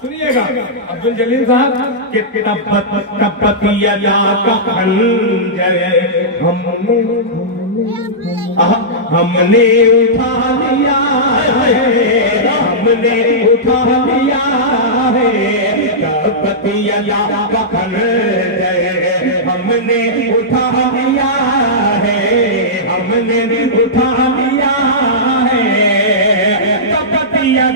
सुनिएगा अब्दुल जलील साहब के तपतिया का खंजर हमने उठा लिया है, हमने उठा लिया है, तपतिया का खंजर हमने उठा लिया है, हमने उठा लिया है, तपतिया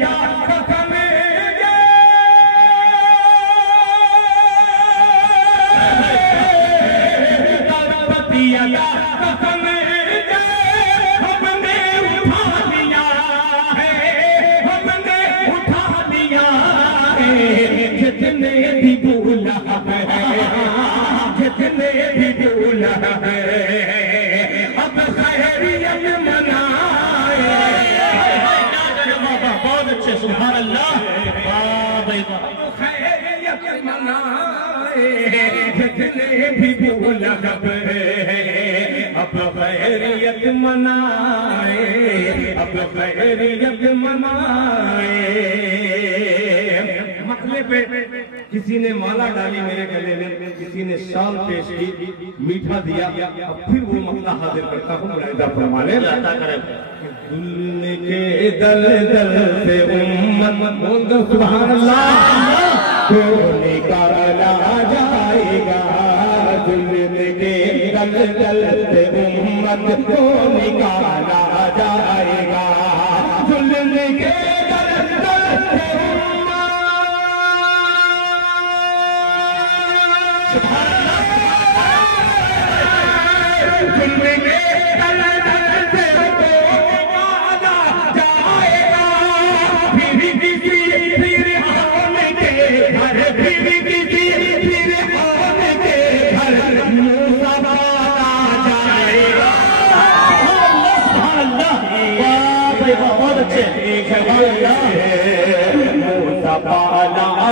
जितने भी भूला है, जितने भी भूला है, अब खैरियत मनाए। बहुत अच्छे, सुभान अल्लाह, खैरियत मनाए, जितने भी भूला है, अब खैरियत मनाए, अब खैरियत मनाए। मसले पे किसी ने माला डाली मेरे गले में, किसी ने शाल पेश की, मीठा दिया, अब फिर वो मसला हाजिर करता हूँ, मुलाहिजा फरमाने लाता करे। दुल्हन के दल दल से उम्मत बोल दो सुभान अल्लाह, तो निकाला जाएगा, दुल्हन के दल दल से उम्मत को निकाला जाएगा, दुल्हन के दल दल से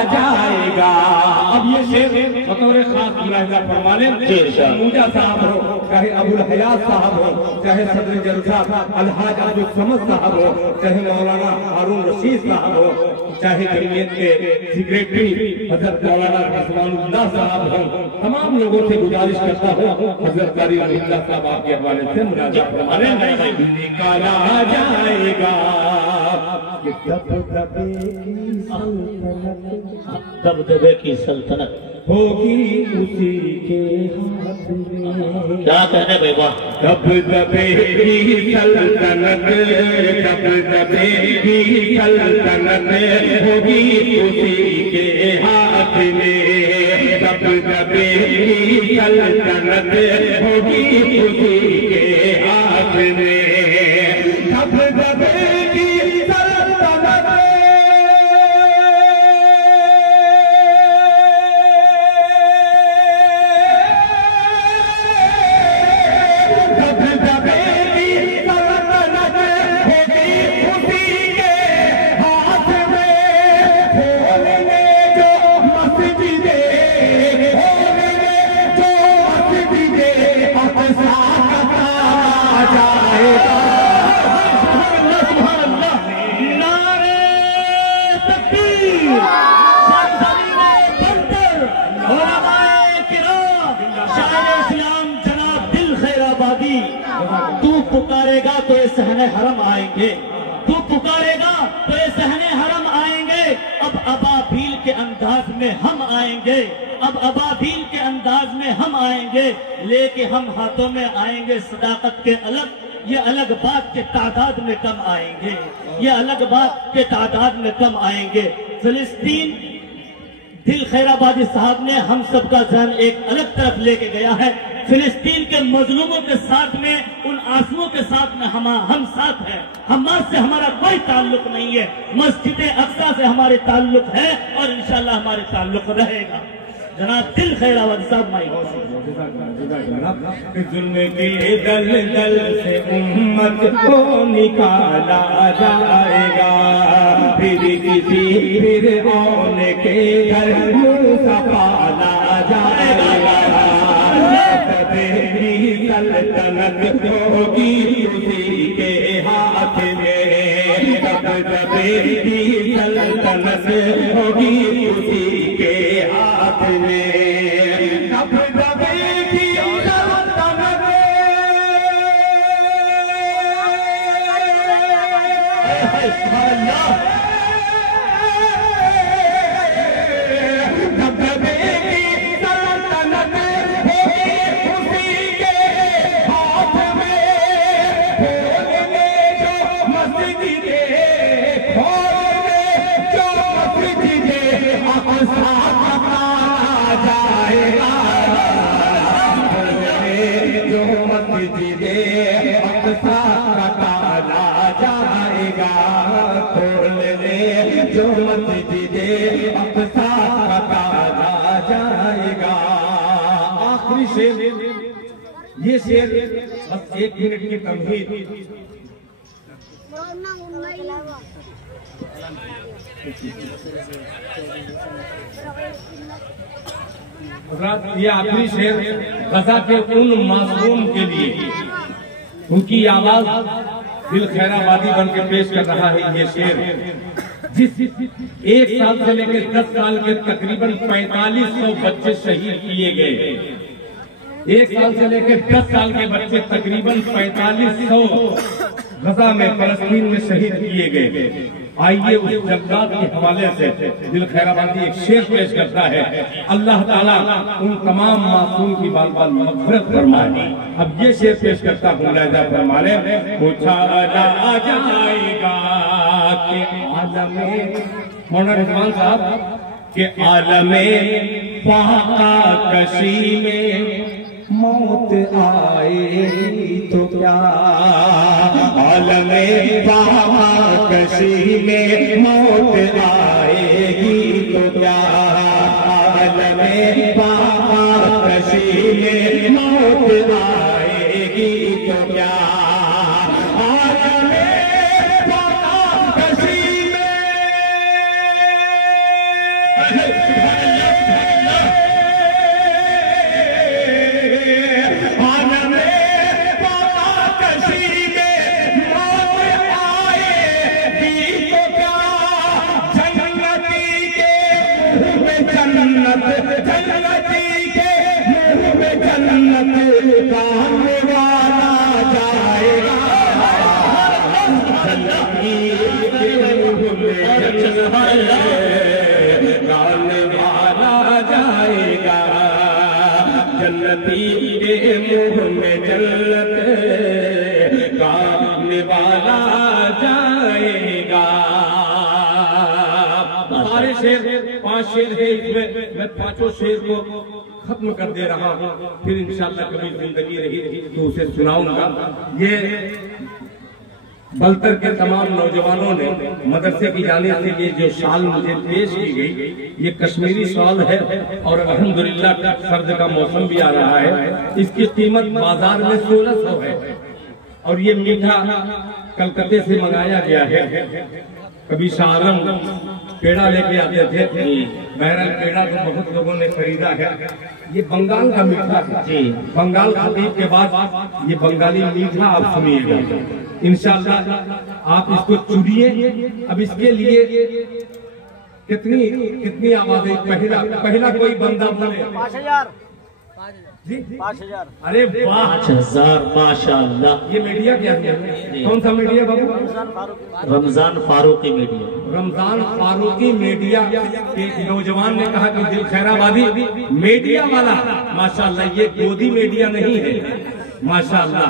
जाएगा। अब ये शेर बतौर खास मुलाहिजा फरमाने, मूजा साहब हो, चाहे अबुल हयात साहब हो, चाहे सदर जलसा अलहाज अब्दुल समद साहब हो, चाहे मौलाना हारून रशीद साहब हो, चाहे जमीयत के सेक्रेटरी हजरत मौलाना रिजवानुल्लाह साहब हो, तमाम लोगों से गुजारिश करता हूँ हजरत कारी रहीमुल्लाह साहब आपके हवाले से मुलाहिजा फरमाने, निकाला जाएगा दबदबे की सल्तनत होगी उसी के हाथ में। क्या कहने भाई वाह, दबदबे की सल्तनत, दबदबे की सल्तनत होगी उसी के हाथ में, दबदबे की सल्तनत होगी उसी के हाथ में, दबदबे तू पुकारेगा तो ये सहने हरम आएंगे, तू पुकारेगा तो ये सहने हरम आएंगे। अब अबाबील के अंदाज में हम आएंगे, अब अबाबील के अंदाज में हम आएंगे, लेके हम हाथों में आएंगे सदाकत के अलग, ये अलग बात के तादाद में कम आएंगे, ये अलग बात के तादाद में कम आएंगे। फिलिस्तीन दिल खैराबादी साहब ने हम सबका ध्यान एक अलग तरफ लेके गया है। फिलिस्तीन के मजलूमों के साथ में, उन आंसुओं के साथ में हम साथ हैं। हमास से हमारा कोई ताल्लुक नहीं है, मस्जिद अक्सा से हमारे ताल्लुक है और इंशाल्लाह हमारे ताल्लुक रहेगा। जनाब दिल खैराबादी साहब माई जुल्म के दल दल से उम्मत को निकाला जाएगा, फिर किसी फिर औने के घर मूसा पाला जाएगा, सल्तनत होगी उसी के हाथ में, दबदबे की सल्तनत होगी उसी के हाथ में, दबदबे की सल्तनत आखिरी शेर, ये शेर बस 1 मिनट की तमहीद। ये आखिरी शेर गजा के उन मासूम के लिए, उनकी आवाज दिल खैराबादी बन के पेश कर रहा है। ये शेर जिस 1 साल से लेकर 10 साल के तकरीबन 4500 बच्चे शहीद किए गए, 1 साल से लेकर 10 साल के बच्चे तकरीबन 4500 गजा में फलस्तीन में शहीद किए गए। आइए उस जज्बात के हवाले से दिल खैराबादी एक शेर पेश करता है। अल्लाह ताला उन तमाम मासूम की बाल बाल मग़फ़िरत फरमाए। अब ये शेर पेश करता हूँ, लाजा फरमाने पूछा आ जाएगा के आलमे मौलाना रिजवान साहब के आलमे पाका कशी में मौत आएगी तो क्या, आलमे पाका कशी में मौत आएगी तो क्या, आलमे पाका कशी में मौत आएगी तो क्या, जन्नती के मुँह में जन्नत गाने वाला जाएगा, जन्नती के मुँह में गाने वाला जाएगा, जन्नती के मुँह में जन्नत गाने वाला जाएगा। सारे शेर 5 शेर है, इसमें मैं 5 शेर को खत्म कर दे रहा हूँ, फिर इंशाअल्लाह कभी जिंदगी रही तो उसे सुनाऊंगा। ये बलतर के तमाम नौजवानों ने मदरसे की जानिब से ये जो शाल मुझे पेश की गई, ये कश्मीरी शाल है और अल्हम्दुलिल्लाह सर्द का मौसम भी आ रहा है। इसकी कीमत बाजार में 1600 है और ये मीठा कलकत्ते से मंगाया गया है। कभी शाहरम पेड़ा लेके आते थे, बहरहाल पेड़ा तो बहुत लोगों ने खरीदा है। ये बंगाल का मीठा है, बंगाल खतीब के बाद ये बंगाली मीठा आप सुनिएगा इंशाअल्लाह। आप इसको चुनिए। अब इसके लिए कितनी आवाज है? पहला कोई बंदा बोले 5000 जी 5000। अरे वाह 5000 माशाअल्लाह। ये मीडिया क्या है? कौन सा मीडिया बाबू? रमजान फारूकी मीडिया। रमजान फारूकी मीडिया के नौजवान ने कहा कि दिल खैराबादी मीडिया वाला माशाअल्लाह, ये गोदी मीडिया नहीं है माशाअल्लाह।